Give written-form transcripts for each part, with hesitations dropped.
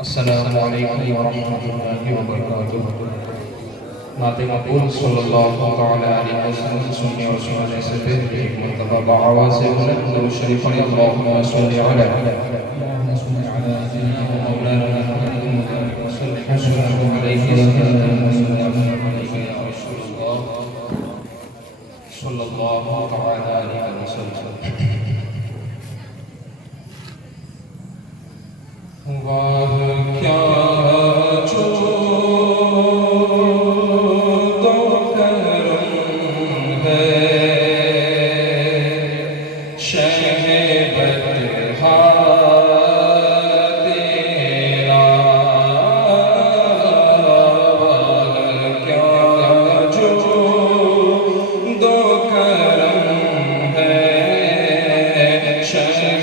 السلام علیکم ورحمۃ اللہ وبرکاتہ۔ نعت مقبول صلی اللہ تعالی علیہ وسلم سننے اور سنانے سے پہلے ایک مرتبہ بآواز بلند درود شریف پڑھیں۔ اللہم صلی علی مولانا محمد وبارک وسلم علیہ صلی اللہ تعالی علیہ وسلم۔ واہ کیا جو دو کرم ہے شہبت تیرا، واہ کیا جو دو کرم ہے شہبت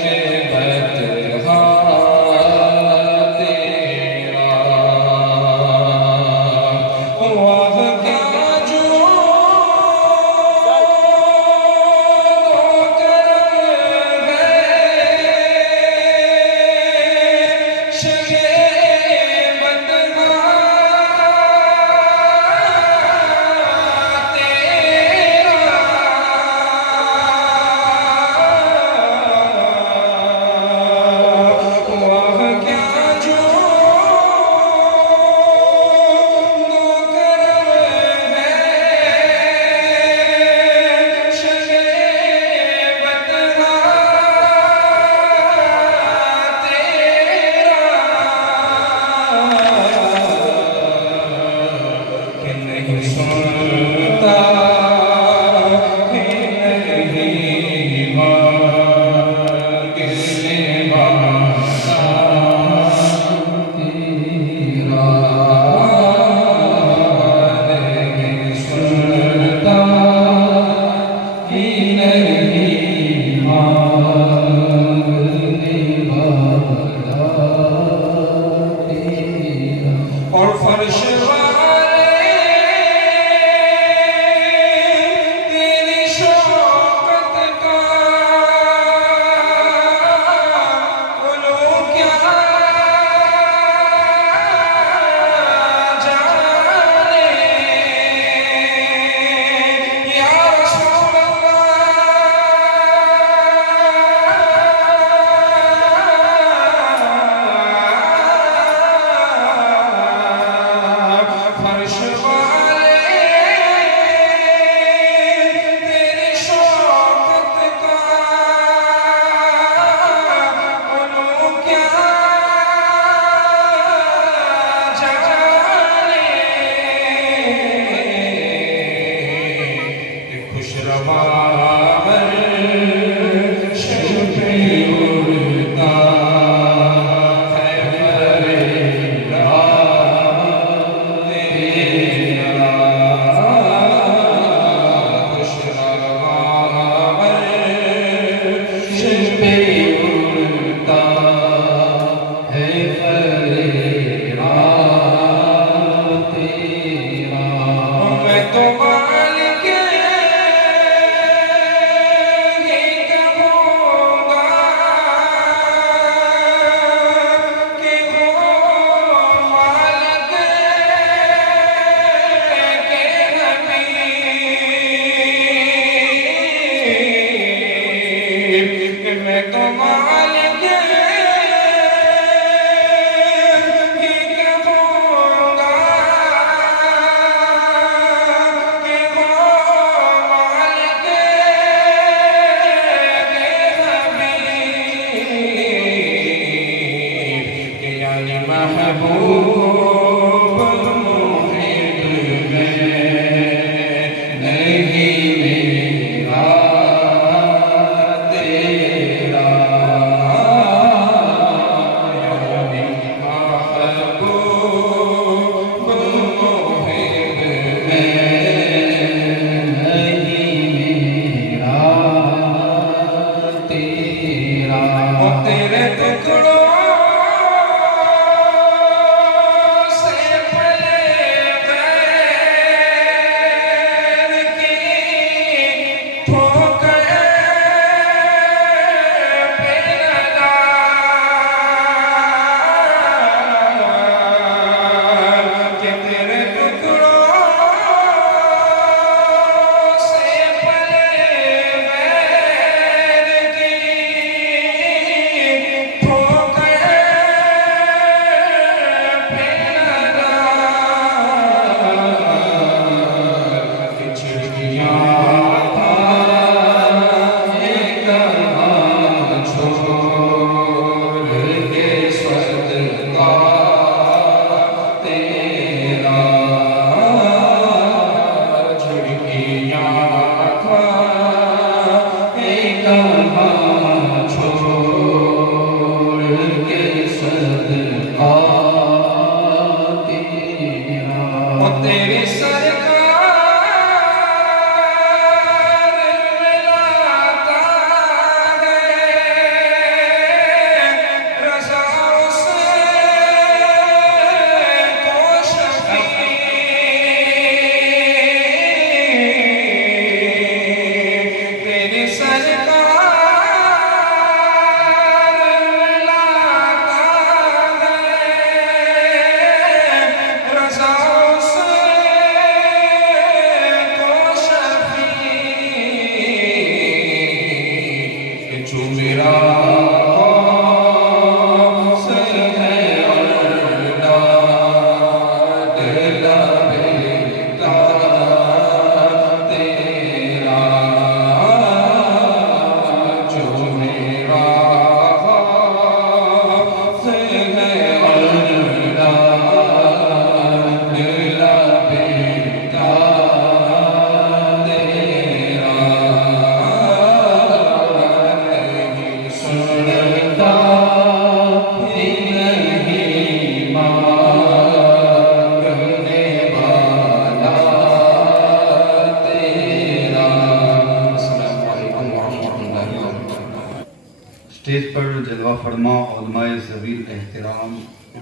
فرما علماء ذویل احترام،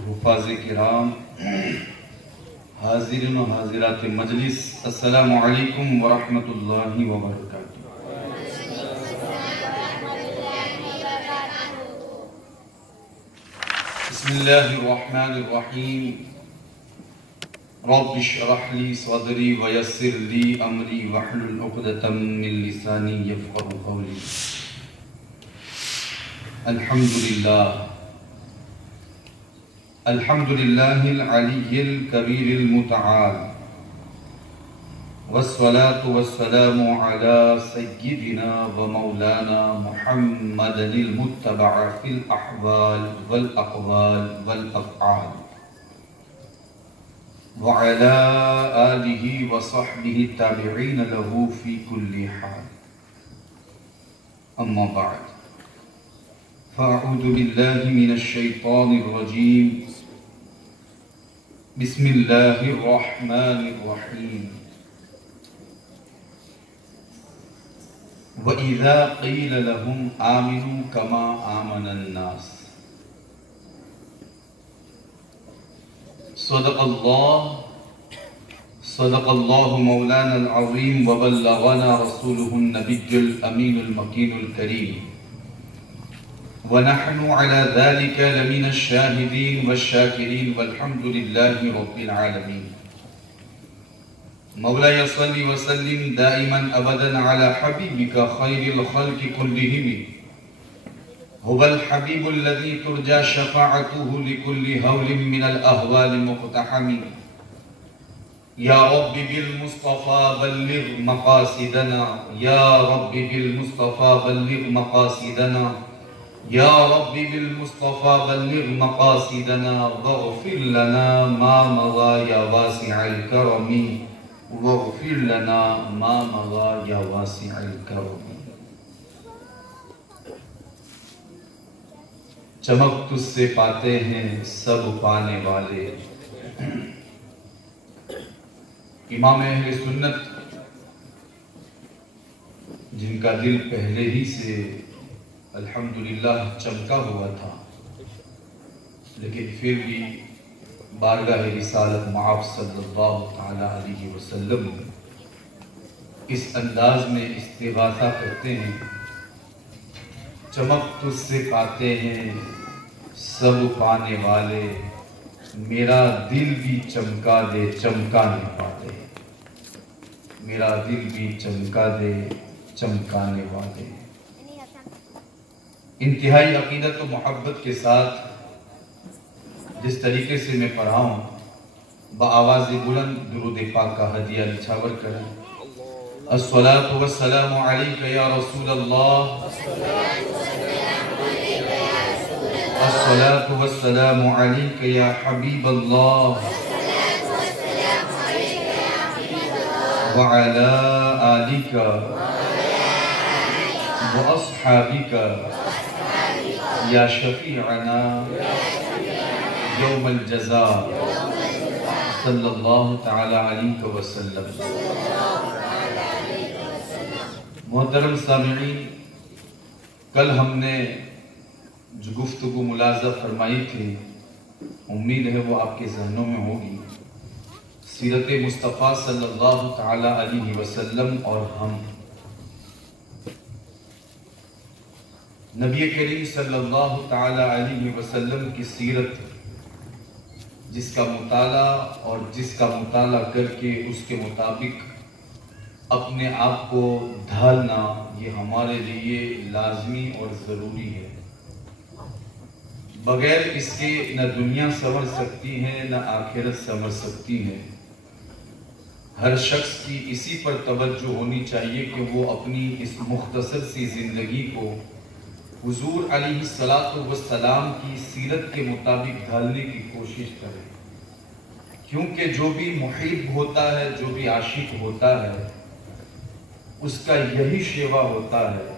حفاظ کرام، حاضرین و حاضرات مجلس، السلام علیکم ورحمۃ اللہ وبرکاتہ۔ بسم اللہ الرحمن الرحیم۔ رب اشرح لی صدری ویسر لی امری واحلل عقدۃ من لسانی یفقهوا قولی۔ الحمد للہ العلی الکبیر المتعال، والصلاة والسلام على سیدنا ومولانا محمد المتبع فی الاحوال والاقوال والافعال، وعلى آلہ وصحبہ التابعین له فی کل حال، اما بعد، فاعوذ باللہ من الشیطان الرجیم، بسم اللہ الرحمن الرحیم۔ وَإِذَا قِيلَ لَهُمْ آمِنُوا كَمَا آمَنَ النَّاسِ۔ صدق اللہ مولانا العظیم، وبلغنا رسولہ النبی الامین المکین الکریم، ونحن على ذلك لمن الشاهدين والشاكرين والحمد لله رب العالمين۔ مولاي صل وسلم دائما ابدا على حبيبك خير الخلق كلهم، هو الحبيب الذي ترجى شفاعته لكل هول من الاهوال مقتحم۔ يا رب بالمصطفى بلغ مقاصدنا، يا رب بالمصطفى بلغ مقاصدنا، یا رب بالمصطفى بلغ مقاصدنا، واغفر لنا ما مضى یا واسع الکرم، واغفر لنا ما مضى یا واسع الکرم۔ چمک تجھ سے پاتے ہیں سب پانے والے۔ امام اہل سنت جن کا دل پہلے ہی سے الحمدللہ چمکا ہوا تھا، لیکن پھر بھی بارگاہ رسالت مآب صلی اللہ تعالی علیہ وسلم اس انداز میں استغاثہ کرتے ہیں، چمک تجھ سے پاتے ہیں سب پانے والے، میرا دل بھی چمکا دے چمکا نہیں پاتے، میرا دل بھی چمکا دے چمکانے والے۔ انتہائی عقیدت و محبت کے ساتھ جس طریقے سے میں پڑھا ہوں، بآواز بلند درود پاک کا ہدیہ نچھاور کریں۔ الصلاة والسلام علیک یا رسول اللہ، الصلاة والسلام علیک یا حبیب اللہ، وعلی آلک واصحابک یا شفیعنا یوم الجزاء، صلی اللہ تعالی علیہ وسلم۔ محترم سامعین، کل ہم نے جو گفتگو ملاحظہ فرمائی تھی، امید ہے وہ آپ کے ذہنوں میں ہوگی۔ سیرت مصطفیٰ صلی اللہ تعالی علیہ وسلم اور ہم، نبی کریم صلی اللہ تعالی علیہ وسلم کی سیرت جس کا مطالعہ اور جس کا مطالعہ کر کے اس کے مطابق اپنے آپ کو ڈھالنا، یہ ہمارے لیے لازمی اور ضروری ہے۔ بغیر اس کے نہ دنیا سنور سکتی ہے نہ آخرت سنور سکتی ہے۔ ہر شخص کی اسی پر توجہ ہونی چاہیے کہ وہ اپنی اس مختصر سی زندگی کو حضور علیہ السلام کی سیرت کے مطابق ڈھالنے کی کوشش کرے، کیونکہ جو بھی محب ہوتا ہے، جو بھی عاشق ہوتا ہے، اس کا یہی شیوا ہوتا ہے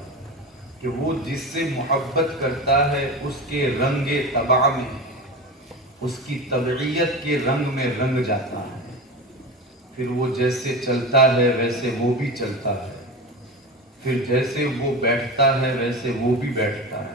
کہ وہ جس سے محبت کرتا ہے اس کے رنگ طبع میں، اس کی طبعیت کے رنگ میں رنگ جاتا ہے، پھر وہ جیسے چلتا ہے ویسے وہ بھی چلتا ہے، پھر جیسے وہ بیٹھتا ہے ویسے وہ بھی بیٹھتا ہے،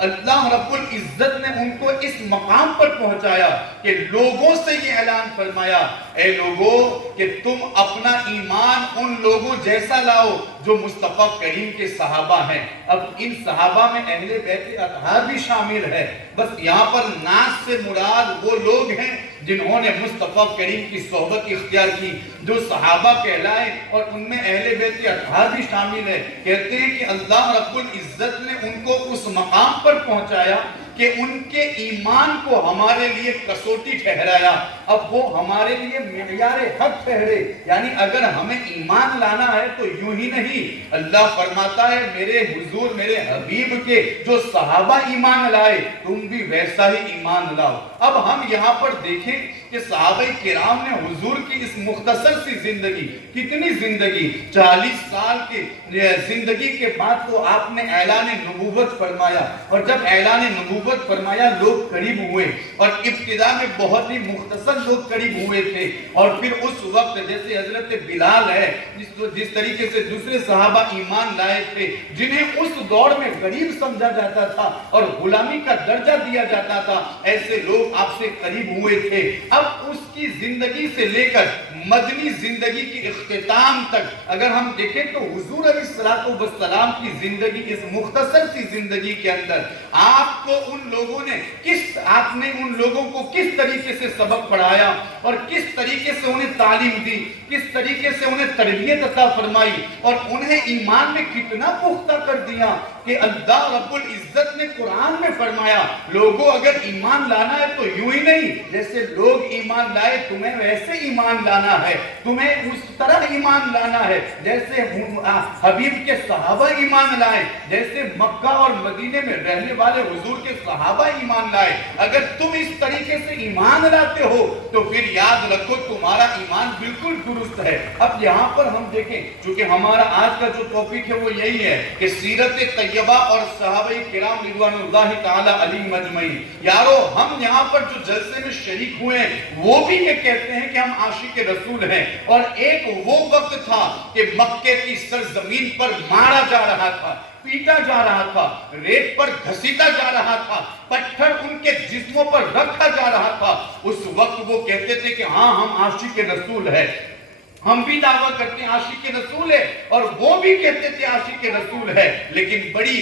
اللہ رب العزت نے ان کو اس مقام پر پہنچایا کہ لوگوں سے یہ اعلان فرمایا، اے لوگوں کہ تم اپنا ایمان ان لوگوں جیسا لاؤ جو مصطفیٰ کریم کے صحابہ ہیں۔ اب ان صحابہ میں اہل بیت اطہار بھی شامل ہے، بس یہاں پر ناس سے مراد وہ لوگ ہیں جنہوں نے مصطفیٰ کریم کی صحبت اختیار کی، جو صحابہ کہلائے، اور ان میں اہل بیت اطہار بھی شامل ہے۔ کہتے ہیں کہ اللہ رب العزت نے ان کو اس مقام پر پہنچایا کہ ان کے ایمان کو ہمارے لیے کسوٹی ٹھہرایا، اب وہ ہمارے لیے معیار حق ٹھہرے، یعنی اگر ہمیں ایمان لانا ہے تو یوں ہی نہیں، اللہ فرماتا ہے میرے حضور میرے حبیب کے جو صحابہ ایمان لائے تم بھی ویسا ہی ایمان لاؤ۔ اب ہم یہاں پر دیکھیں کہ صحابہ کرام نے حضور کی اس مختصر سی زندگی، کتنی زندگی، 40 سال کی زندگی کے بعد تو آپ نے اعلان نبوت فرمایا، اور جب اعلان نبوت فرمایا لوگ قریب ہوئے، اور ابتدا میں بہت ہی مختصر لوگ قریب ہوئے تھے، اور پھر اس وقت جیسے حضرت بلال ہے، جس طریقے سے دوسرے صحابہ ایمان لائے تھے جنہیں اس دور میں غریب سمجھا جاتا تھا اور غلامی کا درجہ دیا جاتا تھا، ایسے لوگ آپ سے قریب ہوئے تھے۔ اب اس کی زندگی سے لے کر مدنی زندگی کی اختتام تک اگر ہم دیکھیں تو حضور علیہ السلام کی زندگی، اس مختصر سی زندگی کے اندر آپ کو ان لوگوں نے آپ نے ان لوگوں کو کس طریقے سے سبق پڑھایا اور کس طریقے سے انہیں تعلیم دی، کس طریقے سے انہیں تربیت عطا فرمائی، اور انہیں ایمان میں کتنا پختہ کر دیا کہ اللہ رب العزت نے قرآن میں فرمایا لوگوں اگر ایمان لانا ہے تو یوں ہی نہیں جیسے لوگ ایمان لائے تمہیں ویسے ایمان لانا ہے، تمہیں اس طرح ایمان لانا ہے جیسے حبیب کے صحابہ ایمان لائے، جیسے مکہ اور مدینے میں رہنے والے حضور کے صحابہ ایمان لائے۔ اگر تم اس طریقے سے ایمان لاتے ہو تو پھر یاد رکھو تمہارا ایمان بالکل درست ہے۔ اب یہاں پر ہم دیکھیں چونکہ ہمارا آج کا جو ٹاپک ہے وہ یہی ہے کہ سیرت طیبہ اور صحابہ کرام رضوان اللہ تعالی علیہم اجمعین، یارو ہم یہاں پر جو جلسے میں شریک ہوئے ہیں وہ بھی یہ کہتے ہیں کہ ہم عاشق رسول ہیں، اور ایک وہ وقت تھا کہ مکے کی سرزمین پر مارا جا رہا تھا، پیٹا جا رہا تھا، ریت پر گھسیٹا جا رہا تھا، پتھر ان کے جسموں پر رکھا جا رہا تھا، اس وقت وہ کہتے تھے کہ ہاں ہم عاشق رسول ہیں، ہم بھی دعویٰ کرتے ہیں عاشق رسول ہے، اور وہ بھی کہتے تھے عاشق رسول ہے، لیکن بڑی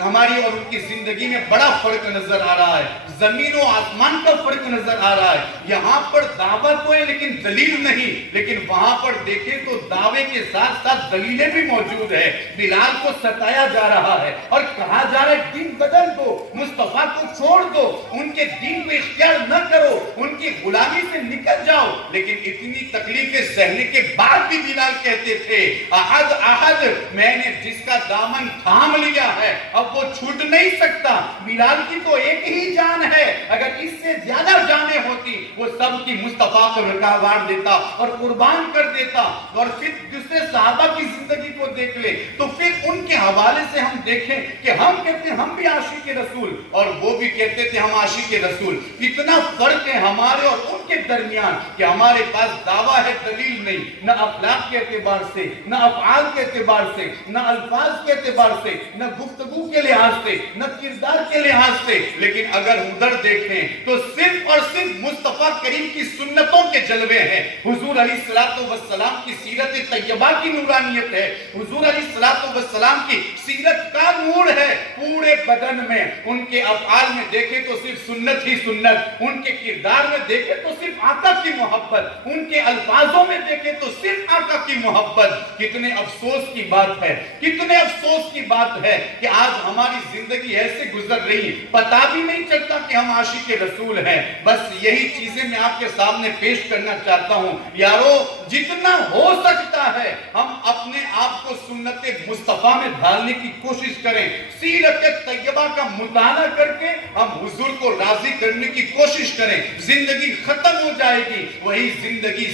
ہماری اور ان کی زندگی میں بڑا فرق نظر آ رہا ہے، زمین و آسمان کا فرق نظر آ رہا ہے۔ یہاں پر دعویٰ تو ہے لیکن دلیل نہیں، لیکن وہاں پر دیکھیں تو دعوے کے ساتھ ساتھ دلیلیں بھی موجود ہیں۔ بلال کو ستایا جا رہا ہے اور کہا جا رہا ہے دین بدل دو، مصطفیٰ کو چھوڑ دو، ان کے دین کو اختیار نہ کرو، ان کی غلامی سے نکل جاؤ، لیکن اتنی تکلیفیں سہنے کے بعد بھی بلال کہتے تھے احد احد، میں نے جس کا دامن تھام لیا ہے اب وہ چھوٹ نہیں سکتا۔ بلال کی تو ایک ہی جان ہے، اگر اس سے زیادہ جانیں ہوتی وہ سب کی مصطفیٰ کو رکاوٹ دیتا اور قربان کر دیتا۔ اور پھر دوسرے صحابہ کی زندگی کو دیکھ لے تو پھر ان کے حوالے سے ہم دیکھیں کہ ہم کہتے ہیں ہم بھی عاشق رسول اور وہ بھی کہتے تھے ہم عاشق رسول، اتنا فرق ہے ہمارے اور ان کے درمیان کہ ہمارے پاس دعویٰ ہے دلیل نہیں، نہ اخلاق کے اعتبار سے، نہ افعال کے اعتبار سے، نہ الفاظ کے اعتبار سے، نہ گفتگو کے لحاظ سے، نہ کردار کے لحاظ سے، لیکن اگر ادھر دیکھیں تو صرف اور صرف مصطفیٰ کریم کی سنتوں کے جلوے ہیں، حضور علیہ السلام کی سیرت طیبہ کی نورانیت ہے، حضور علیہ السلام کی سیرت کا نور ہے پورے بدن میں، ان کے افعال میں دیکھیں تو صرف سنت ہی سنت، ان کے کردار میں دیکھیں تو صرف آقا کی محبت، ان کے الفاظوں میں دیکھیں تو صرف آقا کی محبت۔ کتنے افسوس کی بات ہے، کتنے افسوس کی بات ہے کہ آج ہماری زندگی ایسے گزر رہی پتہ بھی نہیں چلتا کہ ہم عاشق رسول ہیں۔ بس یہی چیزیں میں آپ کے سامنے پیش کرنا چاہتا ہوں، یارو جتنا ہو سکتا ہے ہم اپنے آپ کو سنت مصطفیٰ میں ڈھالنے کی کوشش کریں، سیرت طیبہ کا مطالعہ کر کے ہم حضور کو راضی کرنے کی کوشش کریں، زندگی ختم ہو جائے گی، وہی زندگی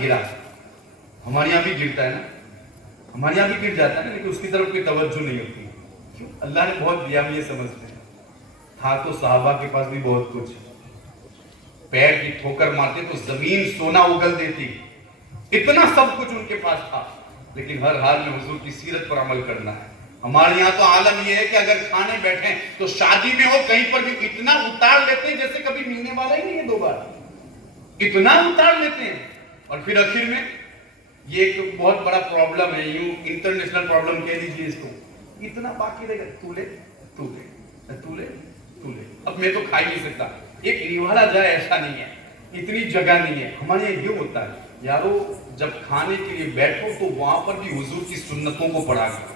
گرا، ہمارے یہاں بھی گرتا ہے نا، ہمارے یہاں بھی گر جاتا ہے نا، لیکن اس کی طرف کوئی توجہ نہیں ہوتی. کیوں؟ اللہ نے بہت دیا، ہم یہ سمجھتے ہیں. تھا تو صحابہ کے پاس بھی بہت کچھ، پیر کی ٹھوکر مارتے تو زمین سونا اگل دیتی، اتنا سب کچھ ان کے پاس تھا، لیکن ہر حال میں حضور کی سیرت پر عمل کرنا ہے. ہمارے یہاں تو عالم یہ ہے کہ اگر کھانے بیٹھیں تو شادی میں ہو کہیں پر بھی اتنا اتار لیتے ہیں جیسے کبھی ملنے والا ہی نہیں ہے دوبارہ، اتنا اتار لیتے ہیں. اور پھر آخر میں یہ ایک بہت بڑا پرابلم ہے، یوں انٹرنیشنل پرابلم کہہ لیجیے اس کو، اتنا باقی رہے گا، تو لے تو لے تو لے تو لے، اب میں تو کھا ہی نہیں سکتا. ایک نوالا جائے ایسا نہیں ہے، اتنی جگہ نہیں ہے. ہمارے یہاں یہ ہوتا ہے یارو، جب کھانے کے لیے بیٹھو تو وہاں پر بھی حضور کی سنتوں کو پڑھا کرو.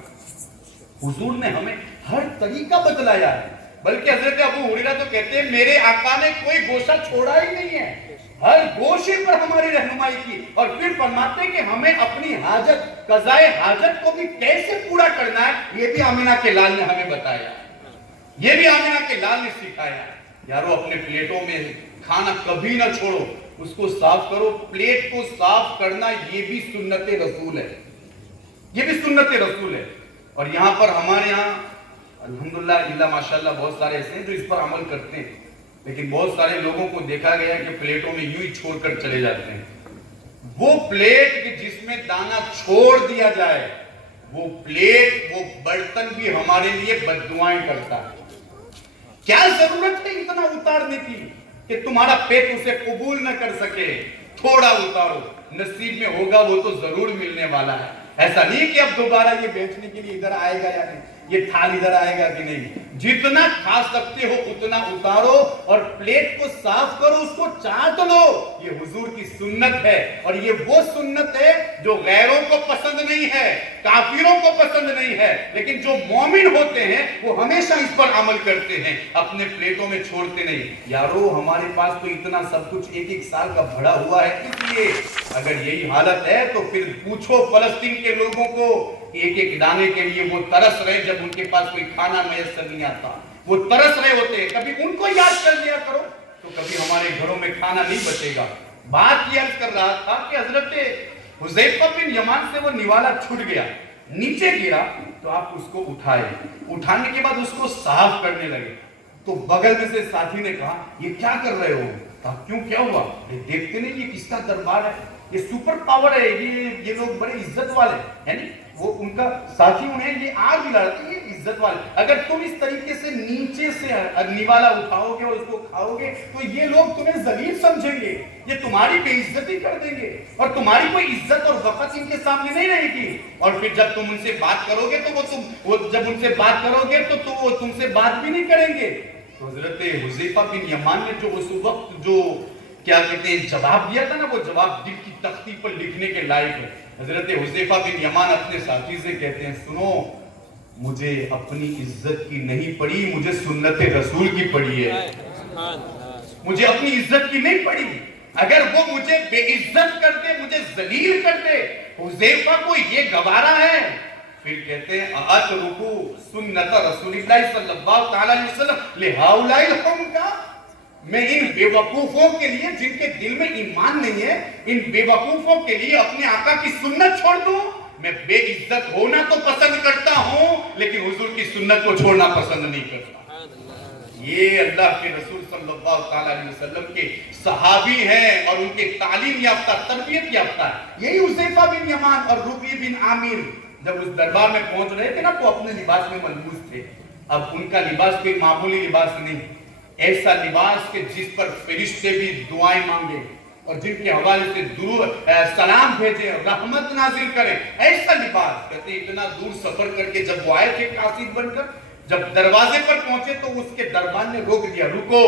حضور نے ہمیں ہر طریقہ بتلایا ہے، بلکہ حضرت ابو ہریرہ تو کہتے ہیں میرے آقا نے کوئی گوشہ چھوڑا ہی نہیں ہے، ہر گوشے پر ہماری رہنمائی کی. اور پھر فرماتے ہیں کہ ہمیں اپنی حاجت، قضائے حاجت کو بھی کیسے پورا کرنا ہے، یہ بھی آمینہ کے لال نے ہمیں بتایا، یہ بھی آمینہ کے لال نے سکھایا. یارو اپنے پلیٹوں میں کھانا کبھی نہ چھوڑو، اس کو صاف کرو. پلیٹ کو صاف کرنا یہ بھی سنت رسول ہے، یہ بھی سنت رسول ہے. اور یہاں پر ہمارے یہاں الحمدللہ اللہ ماشاءاللہ بہت سارے ایسے ہیں جو اس پر عمل کرتے ہیں، لیکن بہت سارے لوگوں کو دیکھا گیا کہ پلیٹوں میں یوں ہی چھوڑ کر چلے جاتے ہیں. وہ پلیٹ کہ جس میں دانا چھوڑ دیا جائے، وہ پلیٹ، وہ برتن بھی ہمارے لیے بددعائیں کرتا ہے. کیا ضرورت ہے اتنا اتارنے کی کہ تمہارا پیٹ اسے قبول نہ کر سکے؟ تھوڑا اتارو، نصیب میں ہوگا وہ تو ضرور ملنے والا ہے. ایسا نہیں کہ اب دوبارہ یہ بیچنے کے لیے ادھر آئے گا یا نہیں، یہ تھال ادھر آئے گا کہ نہیں. جتنا کھا سکتے ہو اتنا اتارو اور پلیٹ کو صاف کرو، اس کو چاٹ لو. یہ حضور کی سنت ہے، اور یہ وہ سنت ہے جو غیروں کو پسند نہیں ہے، کافروں کو پسند نہیں ہے، لیکن جو مومن ہوتے ہیں وہ ہمیشہ اس پر عمل کرتے ہیں، اپنے پلیٹوں میں چھوڑتے نہیں. یارو ہمارے پاس تو اتنا سب کچھ ایک ایک سال کا بھرا ہوا ہے، اس لیے اگر یہی حالت ہے تو پھر پوچھو فلسطین کے لوگوں کو، ایک ایک دانے کے لیے وہ ترس رہے جب ان کے پاس کوئی کھانا میسر نہیں آتا، وہ ترس رہے ہوتے ہیں. کبھی ان کو یاد کر لیا کرو تو کبھی ہمارے گھروں میں کھانا نہیں بچے گا. بات یہ عرض کر رہا تھا کہ حضرت حذیفہ بن یمان سے وہ نوالا چھوٹ گیا، نیچے گرا تو آپ اس کو اٹھائے، اٹھانے کے بعد اس کو صاف کرنے لگے. تو بغل میں سے ساتھی نے کہا یہ کیا کر رہے ہو؟ کہا کیوں، کیا ہوا؟ دیکھتے نہیں یہ کس کا دربار ہے، یہ سپر پاور ہے، یہ لوگ بڑے عزت والے ہیں. یعنی وہ ان کا ساتھی انہیں یہ آگ دلا رہا تھا، یہ عزت والے. اگر تم اس طریقے سے نیچے سے نوالا اٹھاؤ گے اور اس کو کھاؤ گے تو یہ لوگ تمہیں ذلیل سمجھیں گے، یہ تمہاری بے عزتی کر دیں گے، اور تمہاری کوئی عزت اور وقت ان کے سامنے نہیں رہے گی. اور پھر جب تم ان سے بات کرو گے تو وہ جب ان سے بات کرو گے تو وہ تم سے بات بھی نہیں کریں گے. تو حضرت حذیفہ بن یمان نے جو اس وقت جو کیا کہتے ہیں جواب دیا تھا نا، وہ جواب دل کی تختی پر لکھنے کے لائق ہے. حضرت حذیفہ بن یمان اپنے ساتھی سے کہتے ہیں سنو، مجھے اپنی عزت کی نہیں پڑی، مجھے سنت رسول کی پڑی ہے، مجھے اپنی عزت کی نہیں پڑی. اگر وہ مجھے بے عزت کرتے، مجھے ذلیل کرتے، حذیفہ کو یہ گوارا ہے. پھر کہتے ہیں اترکو سنت رسول اللہ صلی اللہ علیہ وسلم لہؤلاء القوم کا، میں ان بے وقوفوں کے لیے جن کے دل میں ایمان نہیں ہے، ان بے وقوفوں کے لیے اپنے آقا کی سنت چھوڑ دوں؟ میں بے عزت ہونا تو پسند کرتا ہوں لیکن حضور کی سنت کو چھوڑنا پسند نہیں کرتا. یہ اللہ کے رسول صلی اللہ علیہ وسلم کے صحابی ہیں اور ان کے تعلیم یافتہ، تربیت یافتہ ہے. یہی حذیفہ بن یمان اور ربیع بن عامر جب اس دربار میں پہنچ رہے تھے نا تو اپنے لباس میں ملبوس تھے. اب ان کا لباس کوئی معمولی لباس نہیں، ایسا لباس کہ جس پر فرشتے بھی دعائیں مانگے اور جن کے حوالے سے درود سلام بھیجے، رحمت نازل کریں، ایسا لباس. کہتے ہیں اتنا دور سفر کر کے جب وہ آئے تھے قاصد بن کر، جب دروازے پر پہنچے تو اس کے دربان نے روک دیا، رکو،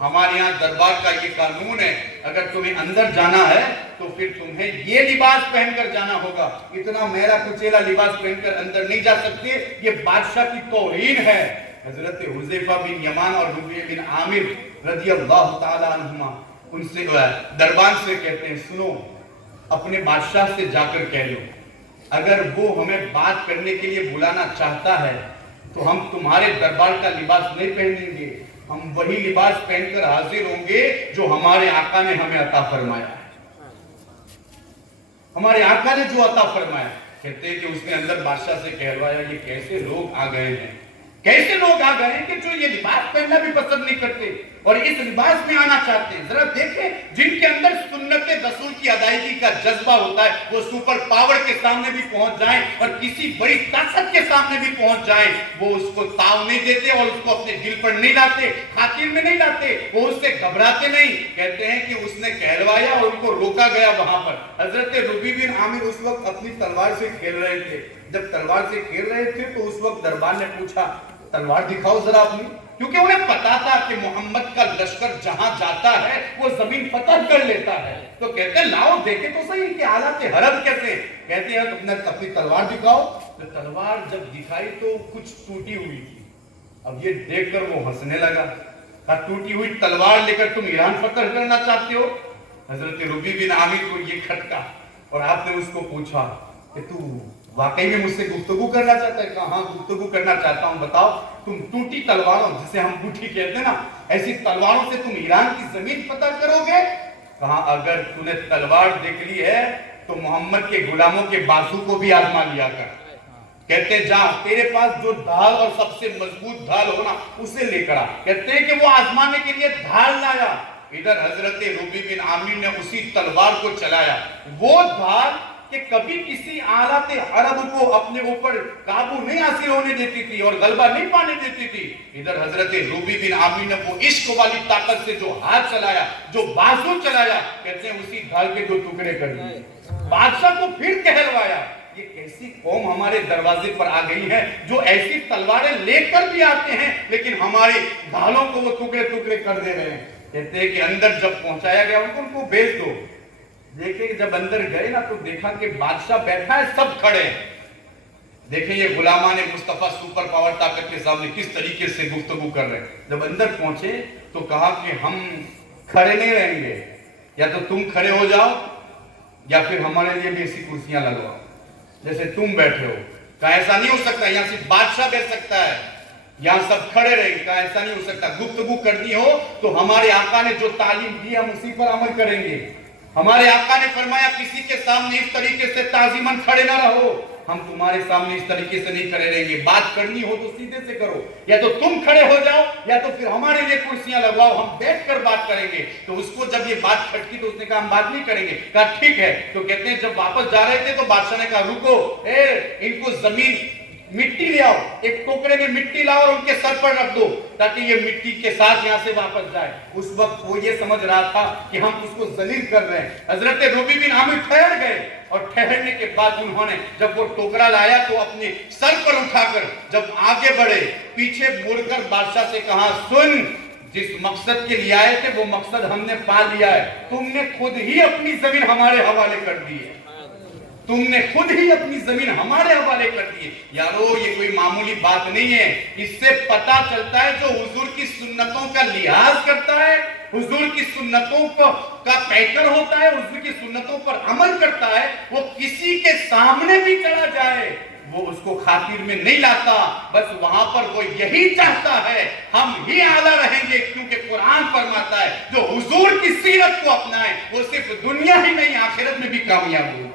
ہمارے یہاں دربار کا یہ قانون ہے، اگر تمہیں اندر جانا ہے تو پھر تمہیں یہ لباس پہن کر جانا ہوگا، اتنا میلا کچیلا لباس پہن کر اندر نہیں جا سکتے، یہ بادشاہ کی توہین ہے. حضرت حذیفہ بن یمان اور ربیع بن عامر رضی اللہ تعالی عنہما ان سے دربان سے کہتے ہیں سنو، اپنے بادشاہ سے جا کر کہہ لو اگر وہ ہمیں بات کرنے کے لیے بلانا چاہتا ہے تو ہم تمہارے دربار کا لباس نہیں پہنیں گے، ہم وہی لباس پہن کر حاضر ہوں گے جو ہمارے آقا نے ہمیں عطا فرمایا ہے. ہمارے آقا نے جو عطا فرمایا. کہتے ہیں کہ اس نے اندر بادشاہ سے کہلوایا یہ کیسے لوگ آ گئے ہیں, کیسے لوگ آ گئے ہیں کہ جو یہ لباس پہننا بھی پسند نہیں کرتے اور اس لباس میں آنا چاہتے ہیں. ذرا دیکھیں جن کے اندر سنت رسول کی ادائیگی کا جذبہ ہوتا ہے وہ سپر پاور کے سامنے بھی پہنچ جائیں اور کسی بڑی طاقت کے سامنے بھی پہنچ جائیں, وہ اس کو تاؤ نہیں دیتے اور اس کو اپنے دل پر نہیں لاتے, خاطر میں نہیں لاتے, وہ اس سے گھبراتے نہیں. کہتے ہیں کہ اس نے کہلوایا اور ان کو روکا گیا وہاں پر. حضرت ربیع بن عامر اس وقت اپنی تلوار سے کھیل رہے تھے. جب تلوار سے کھیل رہے تھے تو اس وقت دربار نے پوچھا تلوار دکھاؤ ذرا اپنی, کیونکہ انہیں پتا تھا کہ محمد کا لشکر جہاں جاتا ہے وہ زمین فتح کر لیتا ہے. تو کہتے ہیں لاؤ دیکھیں تو صحیح کہ حالات حرب کیسے. کہتے ہیں اپنی تلوار دکھاؤ. تو تلوار جب دکھائی تو کچھ ٹوٹی ہوئی تھی. اب یہ دیکھ کر وہ ہنسنے لگا. کہا ٹوٹی ہوئی تلوار لے کر تم ایران فتح کرنا چاہتے ہو. حضرت ربیع بن عامر کو یہ کھٹکا اور آپ نے اس کو پوچھا کہ تو واقعی میں مجھ سے گفتگو کرنا چاہتا ہے. کہا ہاں گفتگو کرنا چاہتا ہوں, بتاؤ تم ٹوٹی تلواروں جسے ہم گٹھی کہتے ہیں نا ایسی تلواروں سے تم ایران کی زمین فتح کرو گے. کہا اگر تو نے تلوار دیکھ لی ہے تو محمد کے غلاموں کے بازو کو بھی آزما لیا کر. کہتے جا تیرے پاس جو ڈھال اور سب سے مضبوط ڈھال ہونا اسے لے کر آ. کہتے ہیں کہ وہ آزمانے کے لیے ڈھال لایا. ادھر حضرت ربیع بن عامر نے اسی تلوار کو چلایا. وہ ڈھال کہ کبھی کسی آلات عرب کو اپنے اوپر قابو نہیں حاصل ہونے دیتی تھی اور غلبہ نہیں پانے دیتی تھی. ادھر حضرت ربیع بن عامر نے وہ عشق والی طاقت سے جو ہاتھ چلایا, جو بازو چلایا, کہتے ہیں اسی ڈھال کے دو ٹکڑے کر دیے. بادشاہ کو پھر کہلوایا یہ کیسی قوم ہمارے دروازے پر آ گئی ہے جو ایسی تلواریں لے کر بھی آتے ہیں لیکن ہمارے ڈھالوں کو وہ ٹکڑے ٹکڑے کر دے رہے ہیں. کہتے ہیں کہ اندر جب پہنچایا گیا ان کو بھیج دو. دیکھیں جب اندر گئے نا تو دیکھا کہ بادشاہ بیٹھا ہے, سب کھڑے ہیں. دیکھیں یہ غلامان مصطفیٰ سپر پاور طاقت کے سامنے کس طریقے سے گفتگو کر رہے ہیں. جب اندر پہنچے تو کہا کہ ہم کھڑے نہیں رہیں گے, یا تو تم کھڑے ہو جاؤ یا پھر ہمارے لیے بھی ایسی کرسیاں لگواؤ جیسے تم بیٹھے ہو. کہا ایسا نہیں ہو سکتا, یہاں صرف بادشاہ بیٹھ سکتا ہے, یہاں سب کھڑے رہیں. کہا ایسا نہیں ہو سکتا, گفتگو کرنی ہو تو ہمارے آقا نے جو تعلیم دی ہم اسی پر عمل کریں گے. ہمارے آقا نے فرمایا کسی کے سامنے اس طریقے سے تعظیماً کھڑے نہ رہو, ہم تمہارے سامنے اس طریقے سے نہیں کھڑے رہیں گے. بات کرنی ہو تو سیدھے سے کرو, یا تو تم کھڑے ہو جاؤ یا تو پھر ہمارے لیے کرسیاں لگواؤ, ہم بیٹھ کر بات کریں گے. تو اس کو جب یہ بات کھٹکی تو اس نے کہا ہم بات نہیں کریں گے. کہا ٹھیک ہے. تو کہتے ہیں جب واپس جا رہے تھے تو بادشاہ نے کہا رکو, ان کو زمین مٹی لے آؤ, ایک ٹوکرے میں مٹی لاؤ اور ان کے سر پر رکھ دو تاکہ یہ مٹی کے ساتھ یہاں سے واپس جائے. اس وقت وہ یہ سمجھ رہا تھا کہ ہم اس کو ذلیل کر رہے ہیں. حضرت ربیع بن عامر ٹھہر گئے اور ٹھہرنے کے بعد انہوں نے جب وہ ٹوکرا لایا تو اپنے سر پر اٹھا کر جب آگے بڑھے پیچھے مڑ کر بادشاہ سے کہا سن, جس مقصد کے لیے آئے تھے وہ مقصد ہم نے پا لیا ہے. تم نے خود ہی اپنی زمین ہمارے حوالے کر دی ہے, تم نے خود ہی اپنی زمین ہمارے حوالے کر دی ہے. یارو یہ کوئی معمولی بات نہیں ہے. اس سے پتا چلتا ہے جو حضور کی سنتوں کا لحاظ کرتا ہے, حضور کی سنتوں کا پیکر ہوتا ہے, حضور کی سنتوں پر عمل کرتا ہے, وہ کسی کے سامنے بھی چلا جائے وہ اس کو خاطر میں نہیں لاتا. بس وہاں پر وہ یہی چاہتا ہے ہم ہی اعلیٰ رہیں گے, کیونکہ قرآن فرماتا ہے جو حضور کی سیرت کو اپنائے وہ صرف دنیا ہی نہیں آخرت میں بھی کامیاب ہوگا.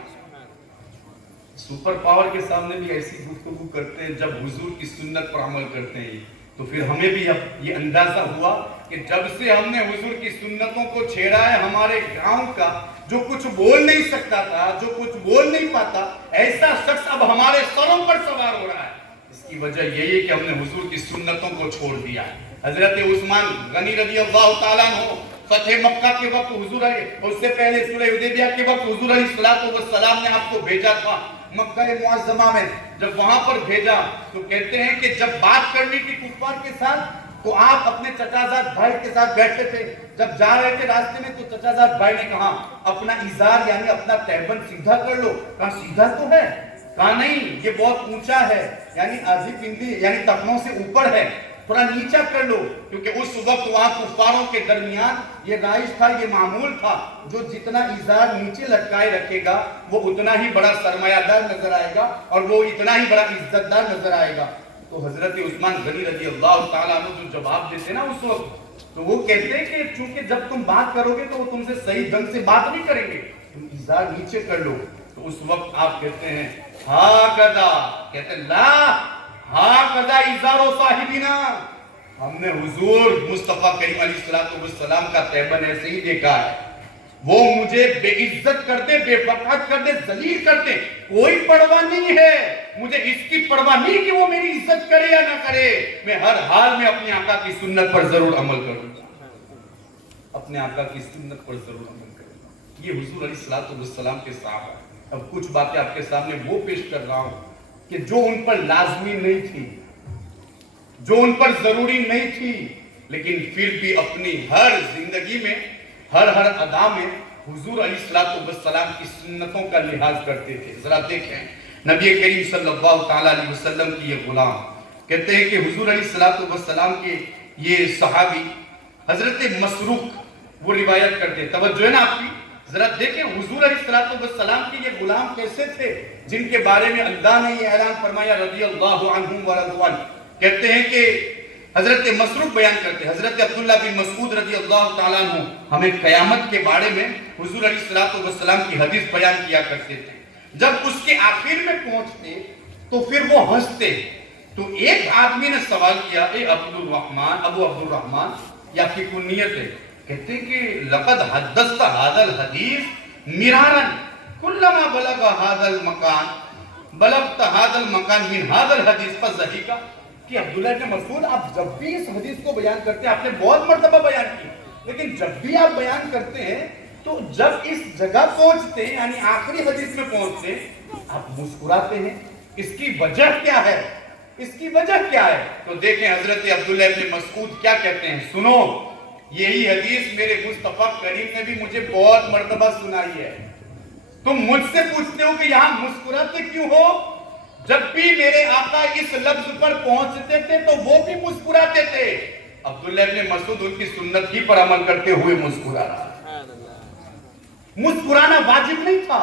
سپر پاور کے سامنے بھی ایسی گفتگو کرتے ہیں جب حضور کی سنت پر عمل کرتے ہیں. تو پھر ہمیں بھی اب یہ اندازہ ہوا کہ جب سے ہم نے حضور کی سنتوں کو چھیڑا ہے, ہمارے گاؤں کا جو کچھ بول نہیں سکتا تھا, جو کچھ بول نہیں پاتا, ایسا شخص اب ہمارے سروں پر سوار ہو رہا ہے. اس کی وجہ یہی ہے کہ ہم نے حضور کی سنتوں کو چھوڑ دیا ہے. حضرت عثمان غنی رضی اللہ تعالیٰ عنہ فتح مکہ کے وقت حضور علیہ, اس سے پہلے صلح حدیبیہ کے وقت حضور علیہ الصلوۃ والسلام نے آپ کو بھیجا تھا مکہ معظمہ میں. جب وہاں پر بھیجا تو کہتے ہیں کہ جب بات کرنی تھی کفار کے ساتھ تو آپ اپنے چچا زاد بھائی کے ساتھ بیٹھتے تھے. جب جا رہے تھے راستے میں تو چچا زاد بھائی نے کہا اپنا ازار یعنی اپنا تہبند سیدھا کر لو. کہا سیدھا تو ہے. کہا نہیں یہ بہت اونچا ہے, یعنی آدھی پنڈی یعنی ٹخنوں سے اوپر ہے, تھوڑا نیچا کر لو. کیونکہ اس وقت وہاں کفاروں کے درمیان یہ رائج تھا, یہ معمول تھا, جو جتنا ازار نیچے لٹکائے رکھے گا وہ اتنا ہی بڑا سرمایہ دار نظر آئے گا اور وہ اتنا ہی بڑا عزت دار نظر آئے گا. تو تو حضرت عثمان غنی رضی اللہ تعالیٰ عنہ جو جواب دیتے نا اس وقت، تو وہ کہتے ہیں کہ چونکہ جب تم بات کرو گے تو وہ تم سے صحیح ڈھنگ سے بات نہیں کریں گے، تم ازار نیچے کر لو۔ تو اس وقت آپ کہتے ہیں ہاں کدا، کہتے ہیں لا ہاں کدا ازار و صاحبنا، ہم نے حضور مصطفیٰ کریم علیہ السلام کا تیبن ایسے ہی دیکھا ہے، وہ مجھے بے عزت کر دے، بے وقت کر دے، ذلیل کر دے، کوئی پرواہ نہیں ہے، مجھے اس کی پرواہ نہیں کہ وہ میری عزت کرے یا نہ کرے، میں ہر حال میں اپنے آقا کی سنت پر ضرور عمل کروں گا، اپنے آقا کی سنت پر ضرور عمل کروں گا۔ یہ حضور علیہ السلام کے صحابہ۔ اب کچھ باتیں آپ کے سامنے وہ پیش کر رہا ہوں کہ جو ان پر لازمی نہیں تھی، جو ان پر ضروری نہیں تھی، لیکن پھر بھی اپنی ہر زندگی میں ہر ادا میں حضور علیہ السلام کی سنتوں کا لحاظ کرتے تھے۔ ذرا دیکھیں نبی کریم صلی اللہ تعالیٰ علیہ وسلم کی یہ غلام کہتے ہیں کہ حضور علیہ السلام کے یہ صحابی حضرت مسروق وہ روایت کرتے ہیں، توجہ ہے نا آپ کی، ذرا دیکھیں حضور علیہ السلام کے یہ غلام کیسے تھے جن کے بارے میں اللہ نے یہ اعلان فرمایا رضی اللہ عنہم ورضوا عنہ۔ کہتے ہیں کہ حضرت مسروق بیان کرتے ہیں، حضرت عبداللہ بن مسعود رضی اللہ تعالیٰ عنہ ہمیں قیامت کے بارے میں حضور علیہ السلام کی حدیث بیان کیا کرتے تھے، جب اس کے آخر میں پہنچتے تو پھر وہ ہنستے۔ تو ایک آدمی نے سوال کیا، اے ابو عبد الرحمن، یہ آپ کی کنیت ہے؟ کہتے ہیں کہ لقد حدثت هذا الحدیث مرارا کلما بلغ هذا المکان بلغت هذا المکان من هذا الحدیث فضحکا، کہ عبداللہ بن مسعود آپ جب بھی اس حدیث کو بیان کرتے ہیں، آپ نے بہت مرتبہ بیان کی، لیکن جب بھی آپ بیان کرتے ہیں تو جب اس جگہ پہنچتے ہیں یعنی آخری حدیث میں پہنچتے ہیں آپ مسکراتے ہیں، اس کی وجہ کیا ہے؟ اس کی وجہ کیا ہے؟ تو دیکھیں حضرت عبداللہ بن مسعود کیا کہتے ہیں، سنو یہی حدیث میرے مصطفیٰ کریم نے بھی مجھے بہت مرتبہ سنائی ہے، تم مجھ سے پوچھتے ہو کہ یہاں مسکراتے کیوں ہو؟ جب بھی میرے آقا اس لفظ پر پہنچتے تھے تو وہ بھی مسکراتے تھے۔ عبداللہ بن مسعود ان کی سنت ہی پر عمل کرتے ہوئے مسکرا رہا۔ مسکرانا واجب نہیں تھا،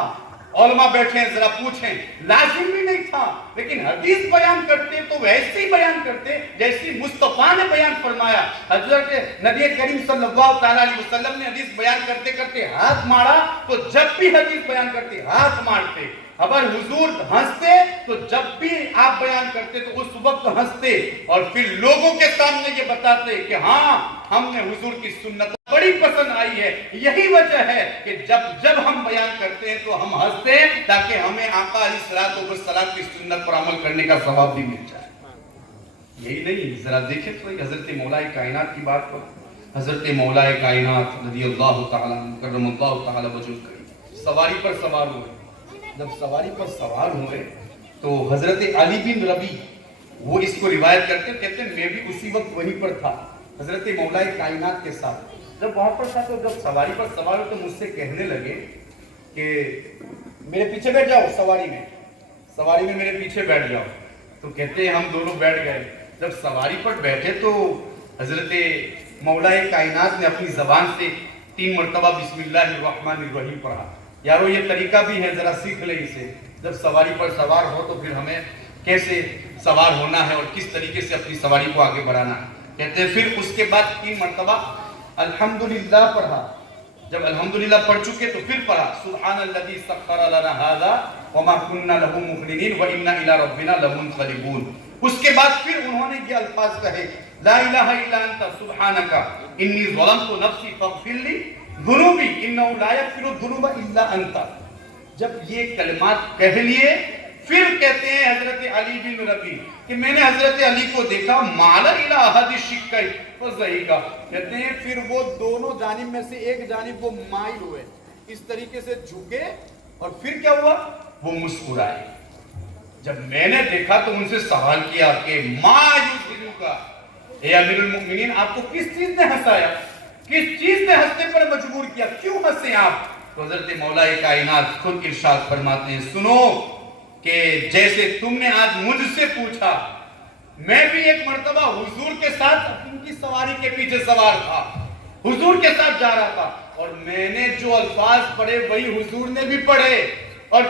علماء بیٹھے ہیں ذرا پوچھیں، لازم بھی نہیں تھا، لیکن حدیث بیان کرتے تو ویسے ہی بیان کرتے جیسی مصطفیٰ نے بیان فرمایا۔ حضرت نبی کریم صلی اللہ تعالیٰ علیہ وسلم نے حدیث بیان کرتے کرتے ہاتھ مارا تو جب بھی حدیث بیان کرتے ہاتھ مارتے، اگر حضور ہنستے تو جب بھی آپ بیان کرتے تو اس وقت ہنستے اور پھر لوگوں کے سامنے یہ بتاتے کہ ہاں ہم نے حضور کی سنت بڑی پسند آئی ہے۔ یہی وجہ ہے کہ جب ہم بیان کرتے ہیں تو ہم ہنستے ہیں تاکہ ہمیں آقا علیہ السلام کی سنت پر عمل کرنے کا ثواب بھی مل جائے۔ یہی نہیں، ذرا دیکھیں تو حضرت مولا کائنات کی بات پر، حضرت مولا کائنات رضی اللہ تعالیٰ کرم اللہ تعالیٰ وجہ کریم سواری پر سوار ہوئے۔ جب سواری پر سوار ہوئے تو حضرت علی بن ربی وہ اس کو روایت کرتے، کہتے ہیں میں بھی اسی وقت وہیں پر تھا حضرت مولا کائنات کے ساتھ۔ جب وہاں پر تھا تو جب سواری پر سوار ہوئے تو مجھ سے کہنے لگے کہ میرے پیچھے بیٹھ جاؤ، سواری میں میرے پیچھے بیٹھ جاؤ۔ تو کہتے ہیں ہم دونوں بیٹھ گئے۔ جب سواری پر بیٹھے تو حضرت مولا کائنات نے اپنی زبان سے 3 مرتبہ بسم اللہ الرحمن الرحیم پڑھا۔ یارو یہ طریقہ بھی ہے، ذرا سیکھ لیں اسے، جب سواری پر سوار ہو تو پھر ہمیں کیسے سوار ہونا ہے اور کس طریقے سے اپنی سواری کو آگے بڑھانا ہے۔ کہتے ہیں پھر اس کے بعد 3 مرتبہ الحمدللہ پڑھا۔ جب الحمدللہ پڑھ چکے تو پھر پڑھا سبحان الذی سخر لنا ھذا وما كنا له مقرنین وانا الی ربنا لمنقلبون۔ اس کے بعد پھر انہوں نے یہ الفاظ کہے لا الہ الا انت سبحانک انی ظلمت نفسی فاغفر لی ذنوبی انہ لا یغفر الذنوب الا انت۔ جب یہ کلمات کہہ لیے پھر کہتے ہیں حضرت علی بن ربی کہ میں نے حضرت علی کو دیکھا مالا الہ احد الشقین فضحکا، کہتے ہیں پھر وہ دونوں جانب میں سے ایک جانب وہ مائل ہوئے، اس طریقے سے جھکے اور پھر کیا ہوا، وہ مسکرائے۔ جب میں نے دیکھا تو ان سے سوال کیا کہ ما یضحکا، اے امیر المؤمنین آپ کو کس چیز نے ہنسایا، کس چیز نے ہنسنے پر مجبور کیا، کیوں ہنسے آپ؟ تو حضرت مولا کائنات خود ارشاد فرماتے ہیں سنو کہ جیسے تم نے آج مجھ سے پوچھا، میں بھی ایک مرتبہ حضور کے ساتھ ان کی سواری کے پیچھے سوار تھا، حضور کے ساتھ جا رہا تھا اور میں نے جو الفاظ پڑھے وہی حضور نے بھی پڑھے اور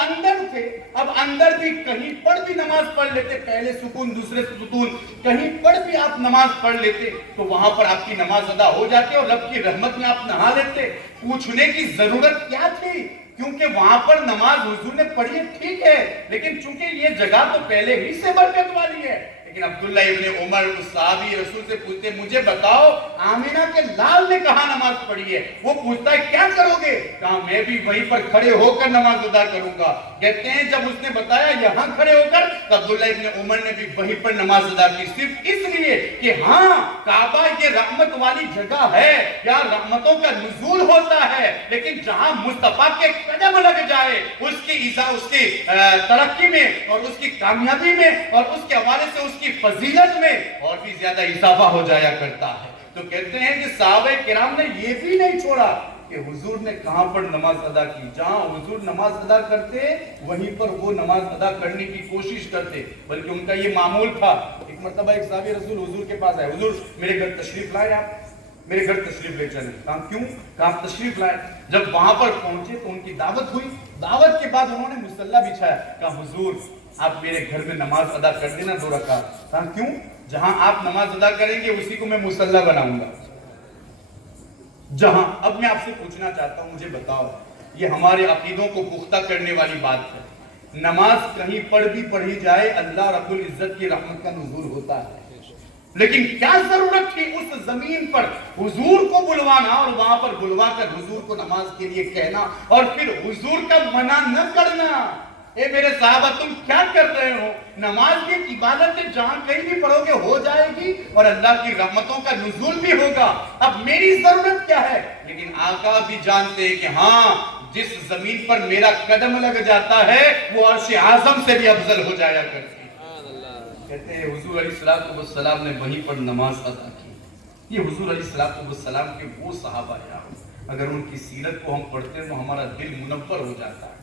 اندر تھے، اب اندر بھی کہیں پر بھی نماز پڑھ لیتے، پہلے سکون دوسرے ستون، کہیں پر بھی آپ نماز پڑھ لیتے تو وہاں پر آپ کی نماز ادا ہو جاتی اور رب کی رحمت میں آپ نہا لیتے۔ پوچھنے کی ضرورت کیا تھی؟ کیونکہ وہاں پر نماز حضور نے پڑھی ہے، ٹھیک ہے، لیکن چونکہ یہ جگہ تو پہلے ہی سے برکت والی ہے۔ لیکن عبداللہ ابن عمر اس صحابی رسول سے پوچھتے، مجھے بتاؤ آمینہ کے لال نے کہاں نماز پڑھی ہے؟ وہ پوچھتا ہے کیا کرو گے؟ کہا میں بھی وہیں پر کھڑے ہو کر نماز ادا کروں گا۔ کہتے ہیں جب اس نے بتایا یہاں کھڑے ہو کر، تو عبداللہ ابن عمر نے بھی وہیں پر نماز ادا کی، صرف اس لیے کہ ہاں کعبہ یہ رحمت والی جگہ ہے، یا رحمتوں کا نزول ہوتا ہے، لیکن جہاں مصطفیٰ کے قدم لگ جائے اس کی ترقی میں اور اس کی کامیابی میں اور اس کے حوالے سے اس کی فضیلت میں اور بھی زیادہ اضافہ ہو جایا کرتا ہے۔ تو کہتے ہیں کہ صحابہ کرام نے یہ بھی نہیں چھوڑا کہ حضور نے کہاں پر نماز ادا کی، جہاں حضور نماز ادا کرتے وہیں پر وہ نماز ادا کرنے کی کوشش کرتے، بلکہ ان کا یہ معمول تھا۔ ایک مرتبہ ایک صحابی رسول حضور کے پاس آئے، حضور میرے گھر تشریف لائے، آپ میرے گھر تشریف لے چلیں۔ کہا کیوں؟ کہا آپ تشریف لائے۔ جب وہاں پر پہنچے تو ان کی دعوت ہوئی، دعوت کے بعد انہوں نے مصلی بچھایا۔ کہا حضور آپ میرے گھر میں نماز ادا کر دینا 2 رکعت۔ کہا کیوں؟ جہاں آپ نماز ادا کریں گے اسی کو میں مصلی بناؤں گا۔ جہاں اب میں آپ سے پوچھنا چاہتا ہوں، مجھے بتاؤ، یہ ہمارے عقیدوں کو پختہ کرنے والی بات ہے، نماز کہیں پر بھی پڑھی جائے اللہ رب العزت کی رحمت کا نزول ہوتا ہے، لیکن کیا ضرورت تھی اس زمین پر حضور کو بلوانا اور وہاں پر بلوا کر حضور کو نماز کے لیے کہنا اور پھر حضور کا منع نہ کرنا؟ اے میرے صحابہ تم کیا کر رہے ہو؟ نماز کی عبادت جہاں کہیں بھی پڑھو گے ہو جائے گی اور اللہ کی رحمتوں کا نزول بھی ہوگا، اب میری ضرورت کیا ہے؟ لیکن آقا بھی جانتے ہیں کہ ہاں جس زمین پر میرا قدم لگ جاتا ہے وہ عرش اعظم سے بھی افضل ہو جایا کرتی۔ کہتے ہیں حضور علیہ السلام نے وہیں پر نماز ادا کی۔ یہ حضور علیہ السلام کے وہ صحابہ ہیں، اگر ان کی سیرت کو ہم پڑھتے ہیں تو ہمارا دل منور ہو جاتا ہے،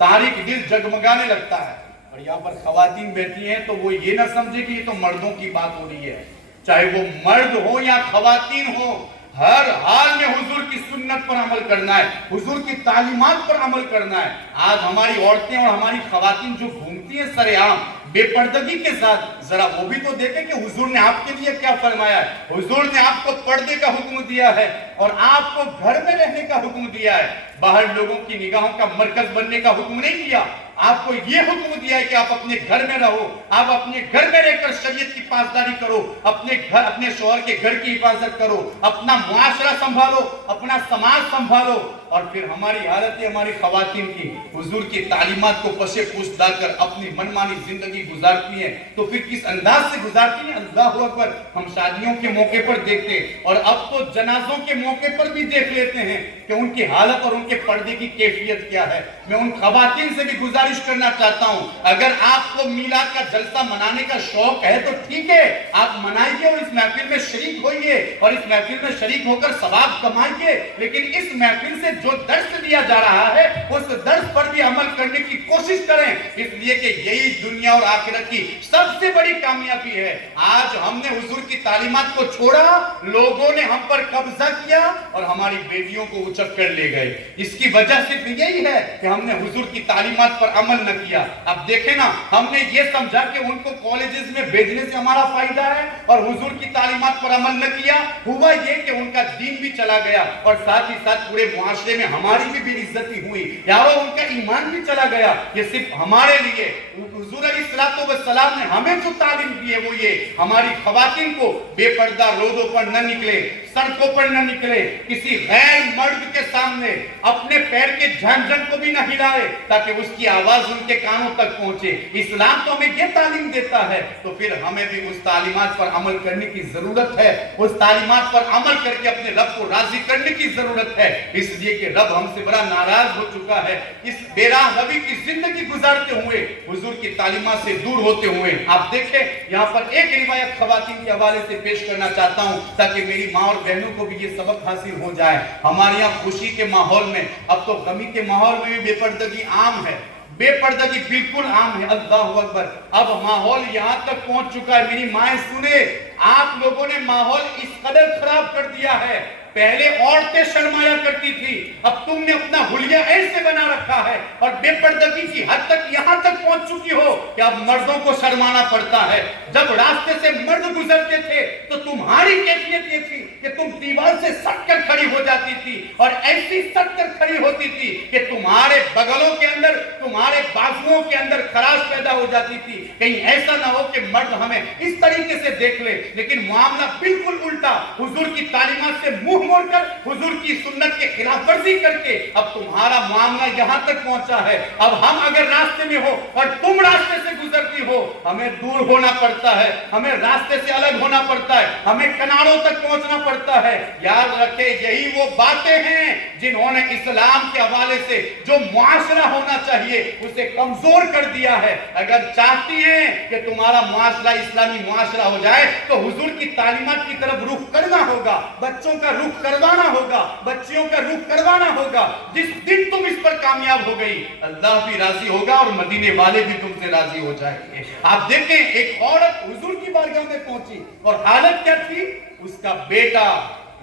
تاریخ دل جگمگانے لگتا ہے۔ اور یہاں پر خواتین بیٹھی ہیں تو وہ یہ نہ سمجھے کہ یہ تو مردوں کی بات ہو رہی ہے، چاہے وہ مرد ہو یا خواتین ہو، ہر حال میں حضور کی سنت پر عمل کرنا ہے، حضور کی تعلیمات پر عمل کرنا ہے۔ آج ہماری عورتیں اور ہماری خواتین جو گھومتی ہیں سر عام بے پردگی کے ساتھ، ذرا وہ بھی تو دیکھیں کہ حضور نے آپ کے لیے کیا فرمایا ہے۔ حضور نے آپ کو پردے کا حکم دیا ہے اور آپ کو گھر میں رہنے کا حکم دیا ہے، باہر لوگوں کی نگاہوں کا مرکز بننے کا حکم نہیں دیا۔ آپ کو یہ حکم دیا ہے کہ آپ اپنے گھر میں رہو، آپ اپنے گھر میں رہ کر شریعت کی پاسداری کرو، اپنے شوہر کے گھر کی حفاظت کرو، اپنا معاشرہ سنبھالو، اپنا سماج سنبھالو۔ اور پھر ہماری حالت ہے ہماری خواتین کی حضور کی تعلیمات کو پشے پوش ڈال کر اپنی منمانی زندگی گزارتی ہیں، تو پھر کس انداز سے گزارتی ہیں؟ اللہ اکبر، ہم شادیوں کے موقع پر دیکھتے ہیں اور اب تو جنازوں کے موقع پر بھی دیکھ لیتے ہیں کہ ان کی حالت اور ان کے پردے کی کیفیت کیا ہے۔ میں ان خواتین سے بھی گزارش کرنا چاہتا ہوں، اگر آپ کو میلاد کا جلسہ منانے کا شوق ہے تو ٹھیک ہے، آپ منائیے اور اس محفل میں شریک ہوئیے اور اس محفل میں شریک ہو کر ثواب کمائیے، لیکن اس محفل سے جو درس دیا جا رہا ہے اس درس پر بھی عمل کرنے کی کوشش کریں، اس لیے کہ یہی دنیا اور آخرت کی سب سے بڑی کامیابی ہے۔ آج ہم نے حضور کی تعلیمات کو چھوڑا، لوگوں نے ہم پر قبضہ کیا اور ہماری بیٹیوں کو اچک کر لے گئے۔ اس کی وجہ صرف یہی ہے کہ ہم نے حضور کی تعلیمات پر عمل نہ کیا۔ اب دیکھیں نا، ہم نے یہ سمجھا کہ ان کو کالجز میں بھیجنے سے ہمارا فائدہ ہے اور حضور کی تعلیمات پر عمل نہ کیا، ہوا یہ کہ ان کا دین بھی چلا گیا اور ساتھ ہی ساتھ پورے معاشرے میں ہماری بھی بے عزتی ہوئی، یارو ان کا ایمان بھی چلا گیا۔ یہ صرف ہمارے لیے حضور علیہ السلام نے ہمیں جو تعلیم دی ہے وہ یہ، ہماری خواتین کو بے پردہ رودوں پر نہ نکلے، سڑکوں پر نہ نکلے، کسی غیر مرد کے سامنے اپنے پیر کے جھنجھن کو بھی نہ ہلائے تاکہ اس کی آواز ان کے کانوں تک پہنچے۔ اسلام تو ہمیں یہ تعلیم دیتا ہے، تو پھر ہمیں بھی اس تعلیمات پر عمل کرنے کی ضرورت ہے، اس تعلیمات پر عمل کر کے اپنے رب کو راضی کرنے کی ضرورت ہے، اس لیے کہ رب ہم سے بڑا ناراض ہو چکا ہے۔ اس بے راہ روی کی زندگی گزارتے ہوئے، حضور کی تعلیمات سے دور ہوتے ہوئے، آپ دیکھیں یہاں پر ایک روایت خواتین کے حوالے سے پیش کرنا چاہتا ہوں تاکہ میری ماں اور بہنوں کو بھی یہ سبق حاصل ہو جائے۔ ہمارے یہاں خوشی کے ماحول میں، اب تو غمی کے ماحول میں بھی بے پردگی عام ہے، بے پردگی بالکل عام ہے۔ اللہ اکبر، اب ماحول یہاں تک پہنچ چکا ہے، میری مائیں سنیں، آپ لوگوں نے ماحول اس قدر خراب کر دیا ہے پہلے عورتیں شرمایا کرتی تھی، اب تم نے اپنا حلیہ ایسے بنا رکھا ہے اور بے پردگی کی حد تک یہاں تک پہنچ چکی ہو کہ اب مردوں کو شرمانا پڑتا ہے۔ جب راستے سے مرد گزرتے تھے تو تمہاری کیفیت یہ تھی کہ تم دیوار سے سٹ کر کھڑی ہو جاتی تھی، اور ایسی سٹ کر کھڑی ہوتی تھی کہ تمہارے بغلوں کے اندر، تمہارے بازوؤں کے اندر خراش پیدا ہو جاتی تھی، کہیں ایسا نہ ہو کہ مرد ہمیں اس طریقے سے دیکھ لے۔ لیکن معاملہ بالکل الٹا، حضور کی تعلیمات سے منہ موڑ کر، حضور کی سنت کے خلاف ورزی کر کے اب تمہارا معاملہ یہاں تک پہنچا ہے۔ اب ہم اگر راستے میں ہو اور تم راستے سے گزرتی ہو، ہمیں دور ہونا پڑتا ہے، ہمیں راستے سے الگ ہونا پڑتا ہے، ہمیں کناروں تک پہنچنا پڑتا ہے۔ یاد رکھے یہی وہ باتیں ہیں جنہوں نے اسلام کے حوالے سے جو معاشرہ ہونا چاہیے اسے کمزور کر دیا ہے۔ اگر چاہتی ہیں کہ تمہارا معاشرہ اسلامی معاشرہ ہو جائے تو حضور کی تعلیمات کی طرف رخ کرنا ہوگا، بچوں کا رخ کروانا ہوگا، بچیوں کا رخ کروانا ہوگا۔ جس دن تم اس پر کامیاب ہو گئی، اللہ بھی راضی ہوگا اور مدینے والے بھی تم سے راضی ہو جائیں گے۔ آپ دیکھیں ایک عورت حضور کی بارگاہ میں پہنچی اور حالت کیا تھی؟ اس کا بیٹا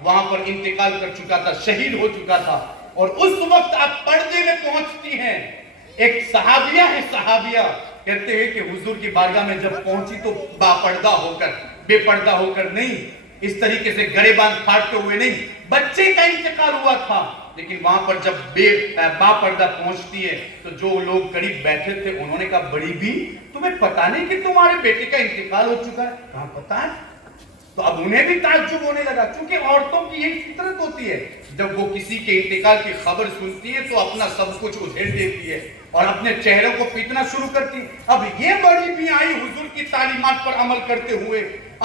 وہاں پر انتقال کر چکا تھا، شہید ہو چکا تھا، اور اس وقت آپ پردے میں پہنچتی ہیں۔ ایک صحابیہ ہے، صحابیہ کہتے ہیں کہ حضور کی بارگاہ میں جب پہنچی تو با پردہ ہو کر، بے پردہ ہو کر نہیں، اس طریقے سے گڑے باندھ پھاڑتے ہوئے نہیں، بچے کا انتقال ہوا تھا، لیکن وہاں پر جب با پردہ پہنچتی ہے تو جو لوگ قریب بیٹھے تھے انہوں نے کہا بڑی بھی تمہیں پتا نہیں کہ تمہارے بیٹے کا انتقال ہو چکا ہے؟ کہاں پتا ہے؟ تو اب انہیں بھی تعجب ہونے لگا، چونکہ عورتوں کی یہی فطرت ہوتی ہے، جب وہ کسی کے انتقال کی خبر سنتی ہے تو اپنا سب کچھ ادھیڑ دیتی ہے اور اپنے چہروں کو پیٹنا شروع کرتی۔ اب یہ بڑی بھی آئی حضور کی تعلیمات پر عمل کرتے ہوئے،